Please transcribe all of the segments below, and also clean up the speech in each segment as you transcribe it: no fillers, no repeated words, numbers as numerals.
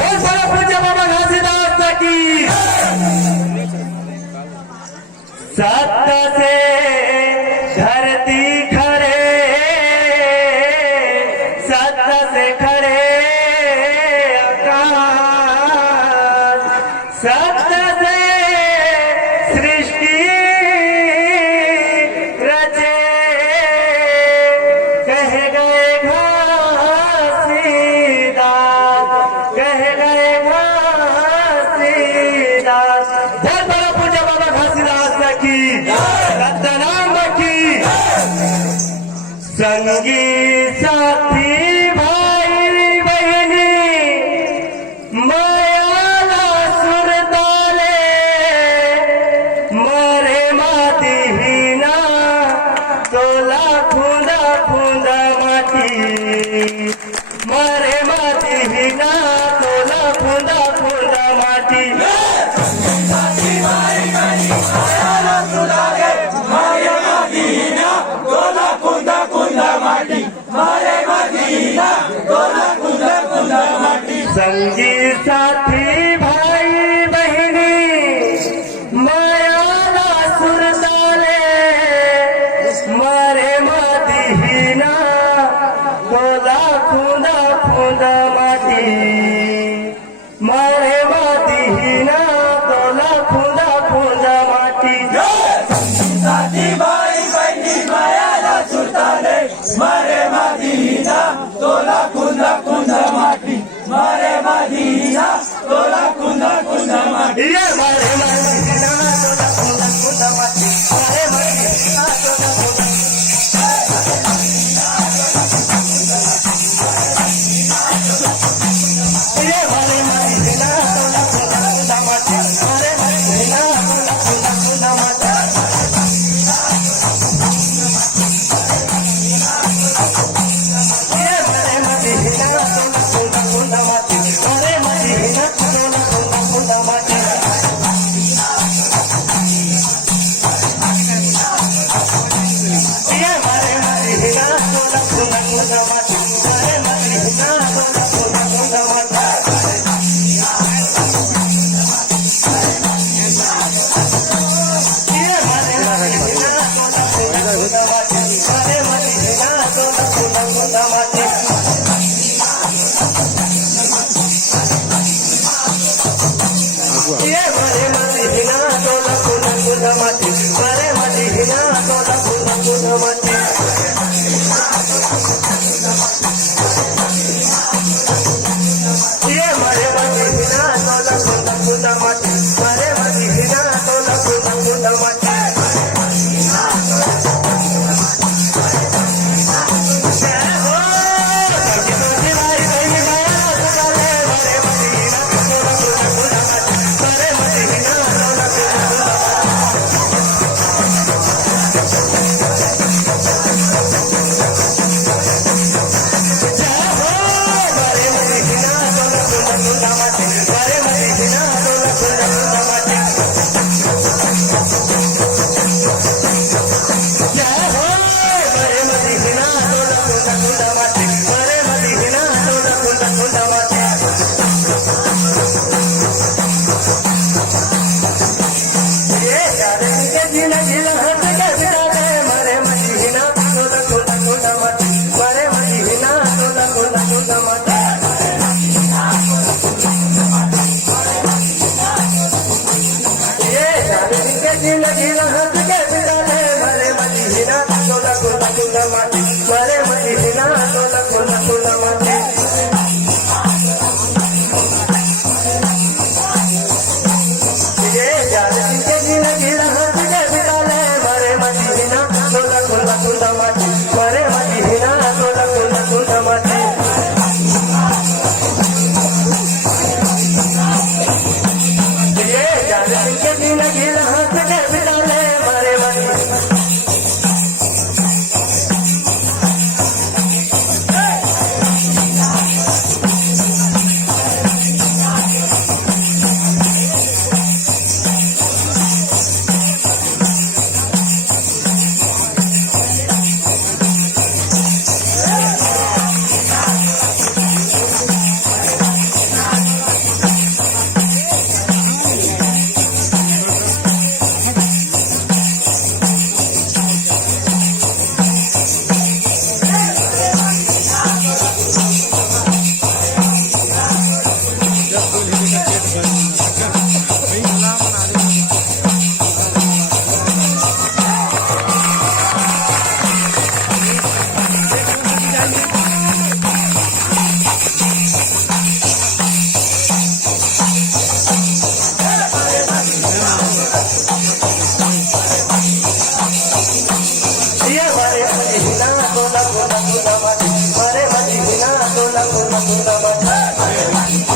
बोल साला पूज्य बाबा घासीदास की सत्य से धरती खड़े सत्य से खड़े आकाश सत्य से सृष्टि रचे कह गए घासीदास कह गए घासीदास बहुत बड़ा पूज्य बाबा घासीदास की रत्नाम की संगी साथी भाई बहिणी मायाला सुरताले मरे माती हिना तोला खुदा खुदा माटी मरे माती हिना तोला खुदा खुदा माटी संगी साथी भाई बहिणी मायाला सुरताले मरे माती हिना तोला खुदा खुदा माटी मरे माती हिना तोला खुदा खुदा माटी साथी भाई बहिणी मायाला सुरताले मरे मदीना तोला कुंदा कुंदा माटी मरे मदीना तोला कुंदा कुंदा माटी ये मरे मदीना तोला खुदा खुदा माटी मरे मदीना तोला खुदा ये मरे मदीना तोला खुदा खुदा माटी मरे मदीना तोला खुदा खुदा माटी ये मरे मदीना तोला खुदा खुदा माटी मरे मदीना तोला खुदा खुदा माटी ये मरे मदीना तोला खुदा खुदा माटी मरे मदीना तोला खुदा खुदा माटी ये मरे मदीना तोला खुदा खुदा माटी मरे मदीना तोला खुदा खुदा माटी ये मरे मदीना तोला खुदा खुदा माटी मरे मदीना तोला खुदा खुदा माटी ये मरे मदीना तोला खुदा खुदा माटी मरे मदीना तोला खुदा खुदा माटी जय हो सखी तुझी भाई बहिणी माया सुराले मरे मदीना तोला खुदा खुदा माटी मरे मदीना तोला खुदा खुदा जय हो मरे मदीना तोला खुदा खुदा माटी मरे मदीना तोला खुदा खुदा माटी जय हो मरे मदीना तोला खुदा खुदा माटी मरे मदीना तोला खुदा खुदा माटी ये जाने के जिला जिला हट के बिताले मरे मदीना तोला खुदा खुदा माटी मरे मदीना तोला खुदा खुदा माटी ये जाने के जिला जिला हट के बिताले मरे मदीना तोला खुदा खुदा माटी मरे मदीना तोला खुदा खुदा माटी ये जाने के जिला जिला हट के बिताले मरे मदीना तोला खुदा खुदा माटी मरे मदीना तोला खुदा खुदा माटी ये जाने के जिला जिला हट के बिताले ये मारे मदीना सोला कोला कोला माटी मारे मदीना सोला कोला कोला माटी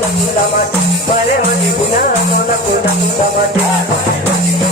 सोला कुंदा माटी मरे मदीना सोला कुंदा कुंदा माटी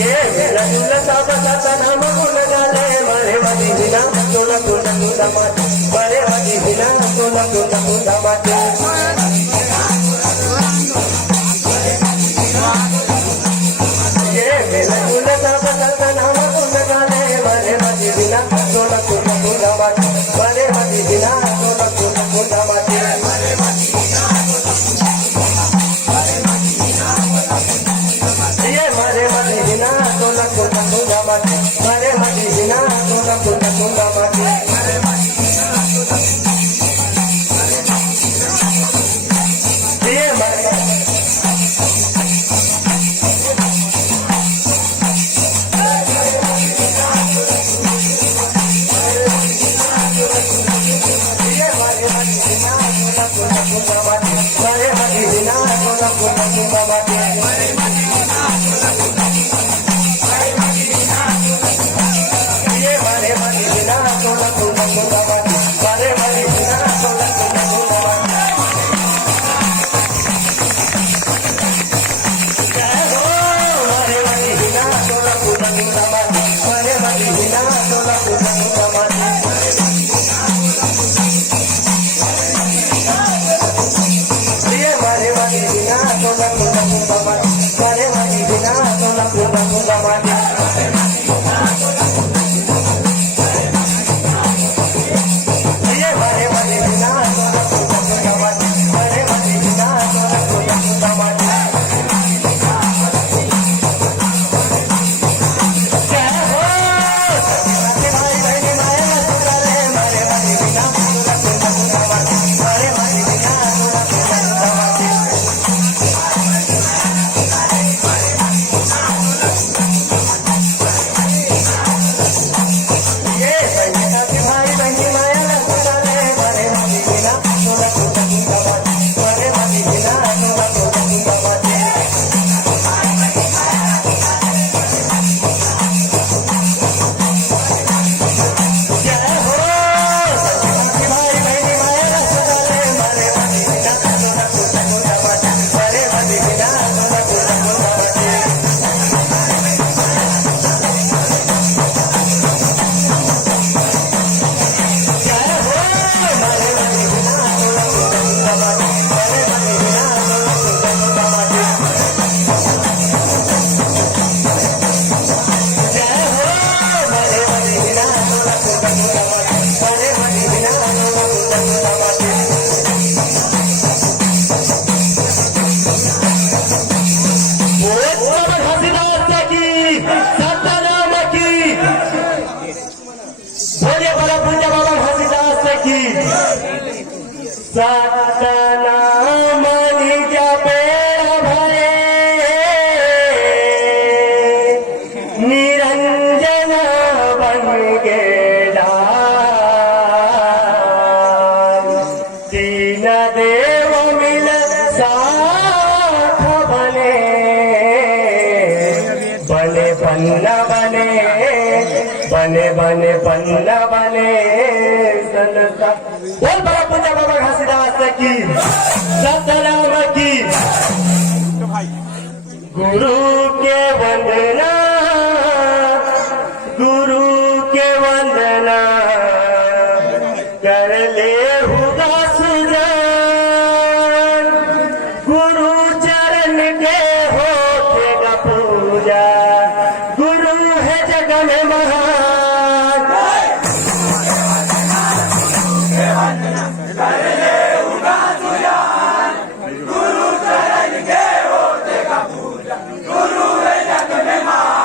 ये मेरा झूला साबा साता नाम गुण गाले मरे मदीना सोला कुंदा कुंदा माटी मरे मदीना सोला कुंदा कुंदा माटी बने बने पन्ना बने संता बोल बड़ा पूजा बाबा घासीदास की सतनाम की गुरु के वंदना गुरु के वंदना कर ले हुआ सुजान गुरु चरण के होगा पूजा गुरु है जग में महान गुरु चरण के होते का पूजा गुरु है जग में महान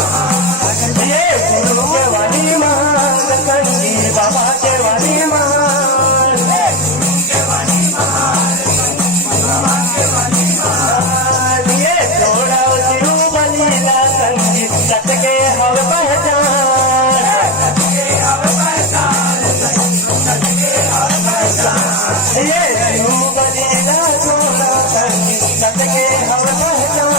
ये गुरु के वाणी महान संगी बाबा के वाणी महान ये थोड़ा जीव बलीला संगी सटके हव पहचान ये जीव बलीला थोड़ा संगी सटके हव पहचान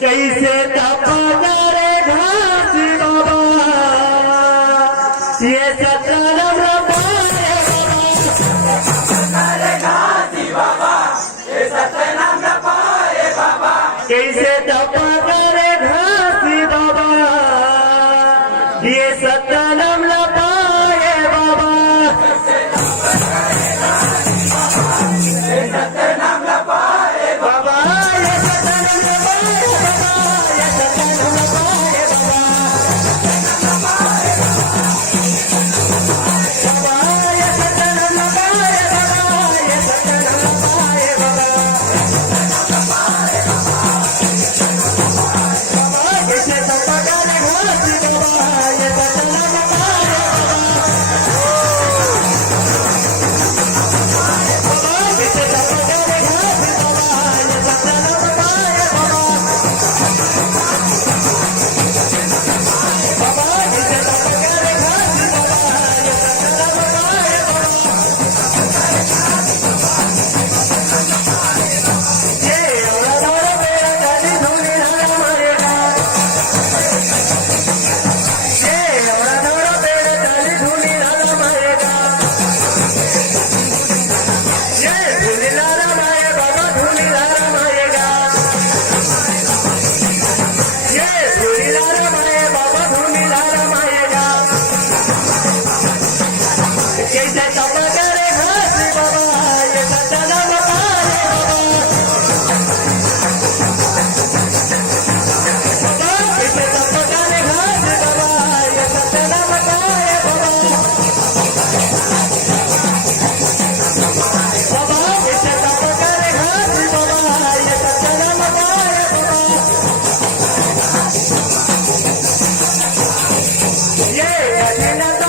कैसे तपा रे घास बाबा ये सतनाम कैसे तपा रे घास बाबा ये सतनाम महिन्यात